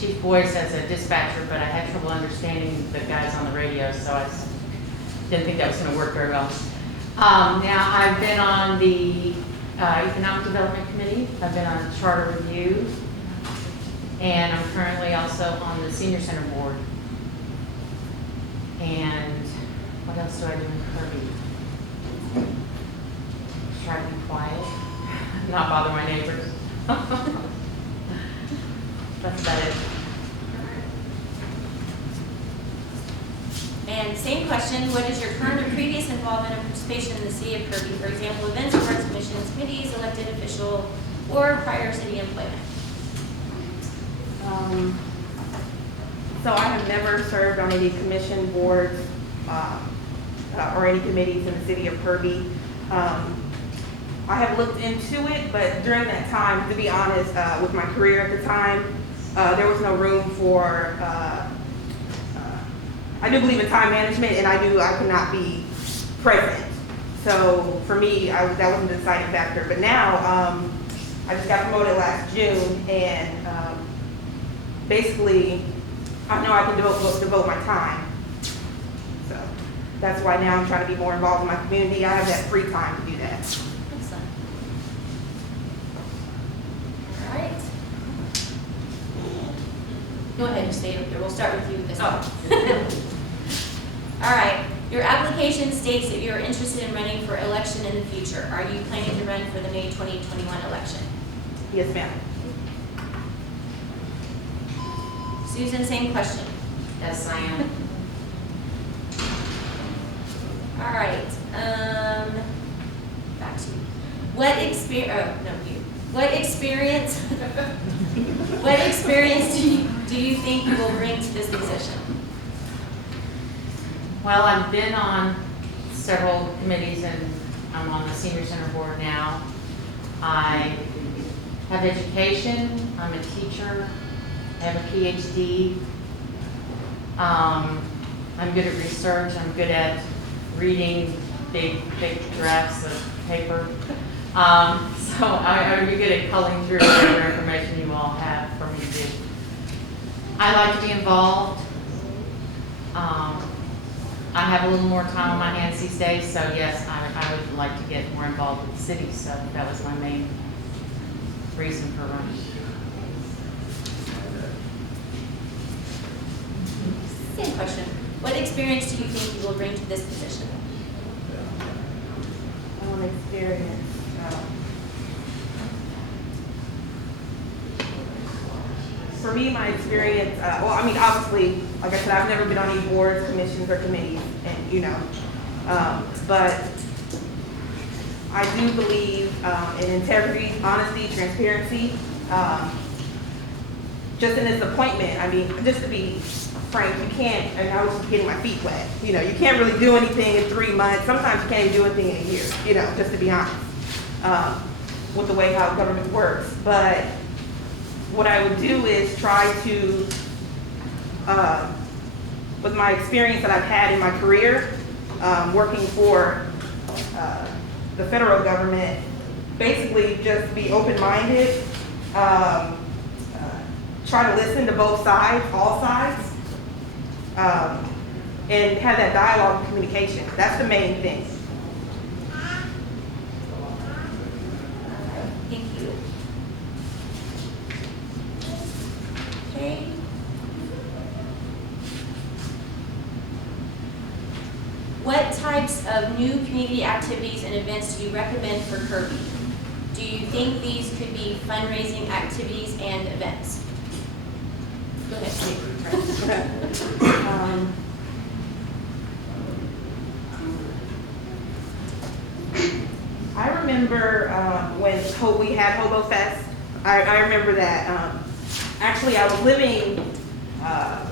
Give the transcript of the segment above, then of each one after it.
chief voice as a dispatcher, but I had trouble understanding the guys on the radio, so I didn't think that was going to work very well. Now, I've been on the Economic Development Committee. I've been on Charter Review, and I'm currently also on the Senior Center Board. And what else do I do in Kirby? Try to be quiet, not bother my neighbors. That's about it. And same question, what is your current or previous involvement or participation in the city of Kirby? For example, events, boards, commissions, committees, elected official, or prior city employment? So I have never served on any commission boards or any committees in the city of Kirby. I have looked into it, but during that time, to be honest, with my career at the time, there was no room for, I do believe in time management, and I knew I could not be present. So for me, that wasn't the deciding factor. But now, I just got promoted last June, and basically, I know I can devote my time. So that's why now I'm trying to be more involved in my community. I have that free time to do that. Excellent. All right. Go ahead and stay up there. We'll start with you this time. All right. Your application states that you're interested in running for election in the future. Are you planning to run for the May 2021 election? Yes, ma'am. Susan, same question. Yes, I am. All right. Back to you. What experience? What experience do you think you will bring to this position? Well, I've been on several committees, and I'm on the Senior Center Board now. I have education. I'm a teacher. I have a PhD. I'm good at research. I'm good at reading big drafts of paper. So I'm good at culling through whatever information you all have for me to do. I like to be involved. I have a little more time on my hands these days, so yes, I would like to get more involved with the city. So that was my main reason for running. Same question. What experience do you think you will bring to this position? Experience. For me, my experience, well, I mean, obviously, like I said, I've never been on any boards, commissions, or committees, and but I do believe in integrity, honesty, transparency. Just in this appointment, I mean, just to be frank, you can't, and I was just getting my feet wet, you can't really do anything in 3 months. Sometimes you can't even do anything in a year, just to be honest, with the way how government works. But what I would do is try to, with my experience that I've had in my career, working for the federal government, basically just be open-minded, try to listen to both sides, all sides, and have that dialogue and communication. That's the main thing. Thank you. Okay. What types of new community activities and events do you recommend for Kirby? Do you think these could be fundraising activities and events? Go ahead, Steve. I remember when we had Hobo Fest. I remember that. Actually, I was living,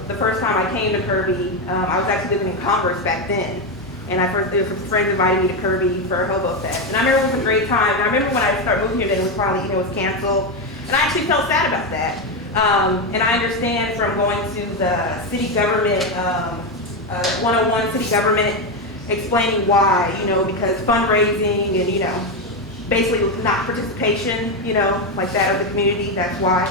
the first time I came to Kirby, I was actually living in Converse back then. And friends invited me to Kirby for Hobo Fest. And I remember it was a great time. And I remember when I started moving here, then it was finally, it was canceled. And I actually felt sad about that. And I understand from going to the city government, 101 city government, explaining why, because fundraising and, basically not participation, like that of the community, that's why.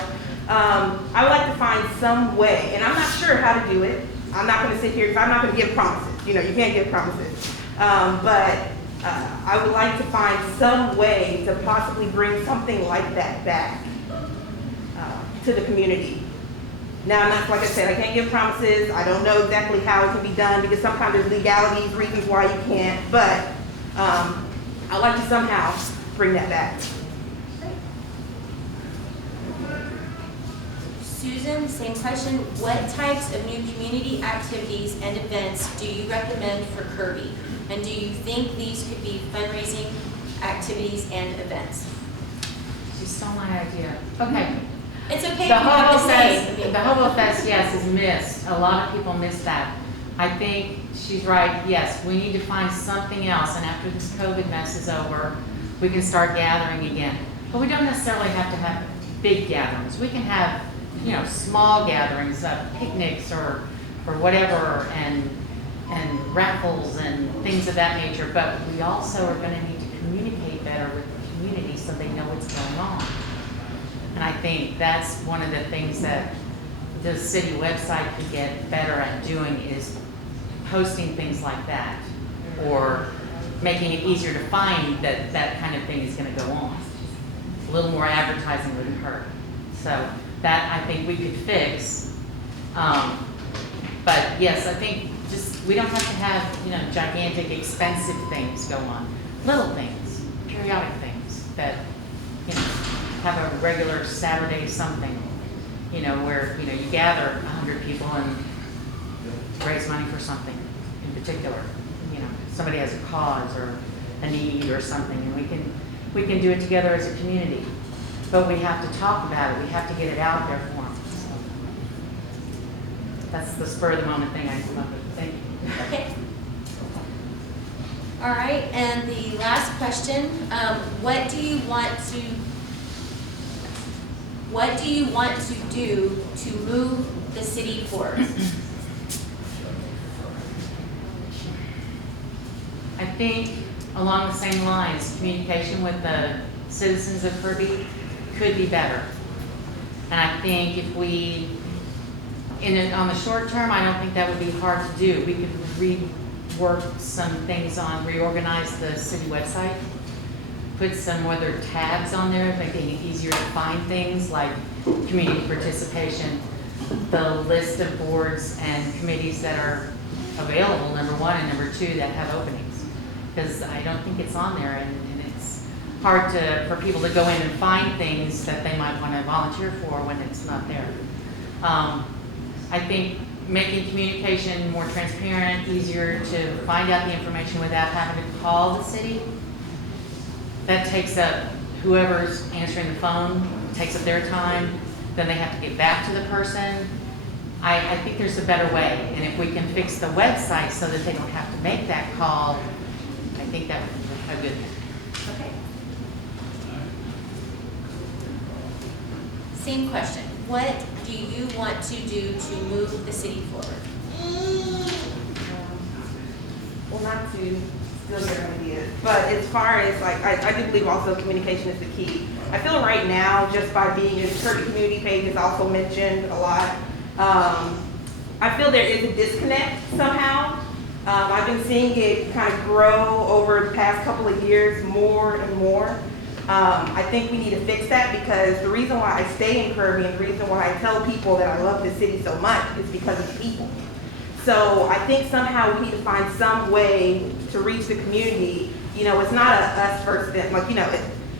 I would like to find some way, and I'm not sure how to do it. I'm not gonna sit here, because I'm not gonna give promises. You know, you can't give promises. I would like to find some way to possibly bring something like that back to the community. Now, I'm not, like I said, I can't give promises. I don't know exactly how it can be done, because sometimes there's legalities, reasons why you can't, but I'd like to somehow bring that back. Susan, same question. What types of new community activities and events do you recommend for Kirby? And do you think these could be fundraising activities and events? She stole my idea. Okay. It's okay if The you have Hobo to say. Fest, the Hobo Fest, yes, is missed. A lot of people miss that. I think she's right, yes, we need to find something else, and after this COVID mess is over, we can start gathering again. But we don't necessarily have to have big gatherings. We can have, you know, small gatherings, picnics or whatever, and raffles and things of that nature. But we also are gonna need to communicate better with the community so they know what's going on. And I think that's one of the things that the city website could get better at doing, is posting things like that, or making it easier to find that that kind of thing is going to go on. A little more advertising wouldn't hurt. So that I think we could fix. But yes, I think just, we don't have to have, you know, gigantic, expensive things go on. Little things, periodic things that, you know, have a regular Saturday something, you know, where, you know, you gather 100 people and raise money for something in particular. You know, somebody has a cause or a need or something, and we can do it together as a community. But we have to talk about it. We have to get it out there for them. So that's the spur of the moment thing I come up with. Thank you. Okay. All right, and the last question, what do you want to do to move the city forward? I think along the same lines, communication with the citizens of Kirby could be better. And I think if we, on the short term, I don't think that would be hard to do. We could rework some things on, reorganize the city website, put some other tabs on there, making it easier to find things like community participation, the list of boards and committees that are available, number one, and number two, that have openings. Because I don't think it's on there, and it's hard for people to go in and find things that they might want to volunteer for when it's not there. I think making communication more transparent, easier to find out the information without having to call the city. That takes up, whoever's answering the phone, takes up their time, then they have to get back to the person. I think there's a better way, and if we can fix the website so that they don't have to make that call, I think that would be a good thing. Okay. Same question. What do you want to do to move the city forward? Well, not to steal your ideas, but as far as like, I do believe also communication is the key. I feel right now, just by being in the Kirby community page is also mentioned a lot. I feel there is a disconnect somehow. I've been seeing it kind of grow over the past couple of years more and more. I think we need to fix that, because the reason why I stay in Kirby and the reason why I tell people that I love the city so much is because of the people. So I think somehow we need to find some way to reach the community. You know, it's not a us versus them. Like, you know,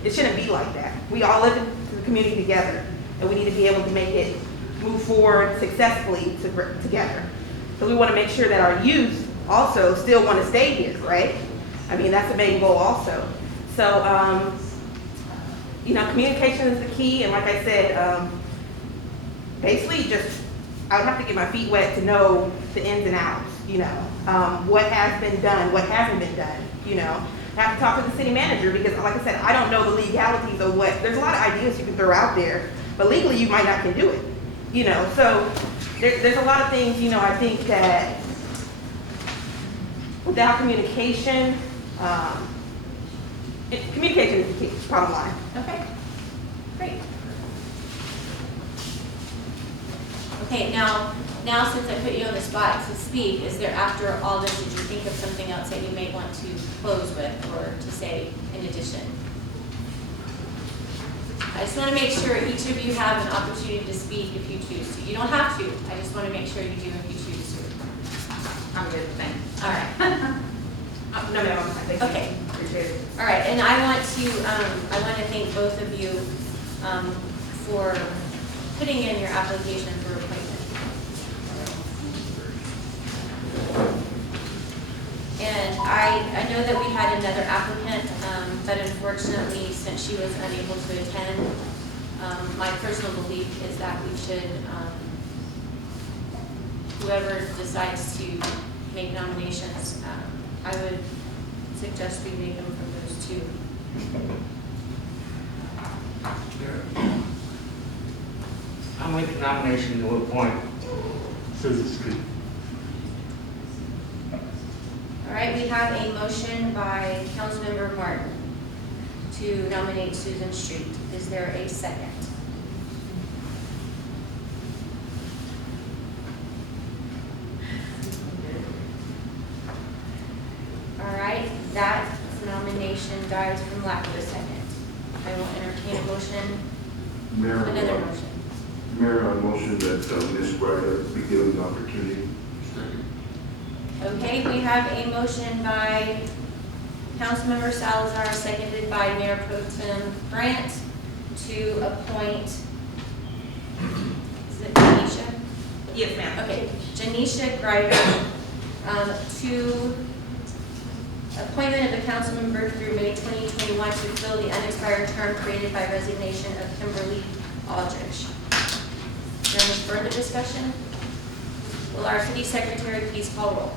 it shouldn't be like that. We all live in the community together, and we need to be able to make it move forward successfully together. So we want to make sure that our youth also still want to stay here, right? I mean, that's the main goal also. So, you know, communication is the key, and like I said, basically just, I would have to get my feet wet to know the ins and outs, you know, what has been done, what hasn't been done, you know. I have to talk to the city manager, because like I said, I don't know the legalities of what, there's a lot of ideas you can throw out there, but legally you might not can do it, you know. So there's a lot of things, you know, I think that without communication, communication is the key, bottom line. Okay, great. Okay, now since I put you on the spot to speak, is there, after all this, did you think of something else that you may want to close with or to say in addition? I just want to make sure each of you have an opportunity to speak if you choose to. You don't have to, I just want to make sure you do if you choose to. I'm good, thanks. All right. No, ma'am, thank you. Okay. Appreciate it. All right, and I want to thank both of you for putting in your application for appointment. And I know that we had another applicant, but unfortunately, since she was unable to attend, my personal belief is that we should, whoever decides to make nominations, I would suggest we make them from those two. I'll make a nomination to appoint Susan Street. All right, we have a motion by Councilmember Martin to nominate Susan Street. Is there a second? All right, that nomination dies from lack of a second. I will entertain a motion, another motion. Mayor, I motion that Ms. Ryder be given the opportunity. Okay, we have a motion by Councilmember Salazar, seconded by Mayor Pro Tem Grant, to appoint, is it Janisha? Yes, ma'am. Okay, Janisha Greider, to appointment of the council member through May 2021 to fill the unexpired term created by resignation of Kimberly Aldrich. Is there any further discussion? Will our city secretary please call roll?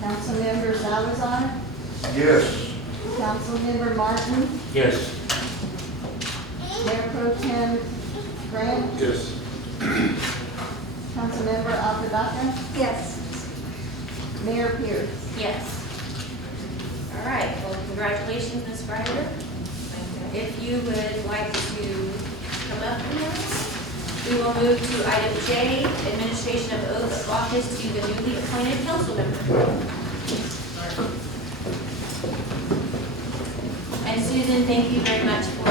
Councilmember Salazar, Yes. Councilmember Martin, Yes. Mayor Pro Tem Grant, Yes. Councilmember Apadaka, Yes. Mayor Pierce. Yes. All right, well, congratulations, Ms. Ryder. If you would like to come up now, we will move to item J, administration of oath of office to the newly appointed council member. And Susan, thank you very much for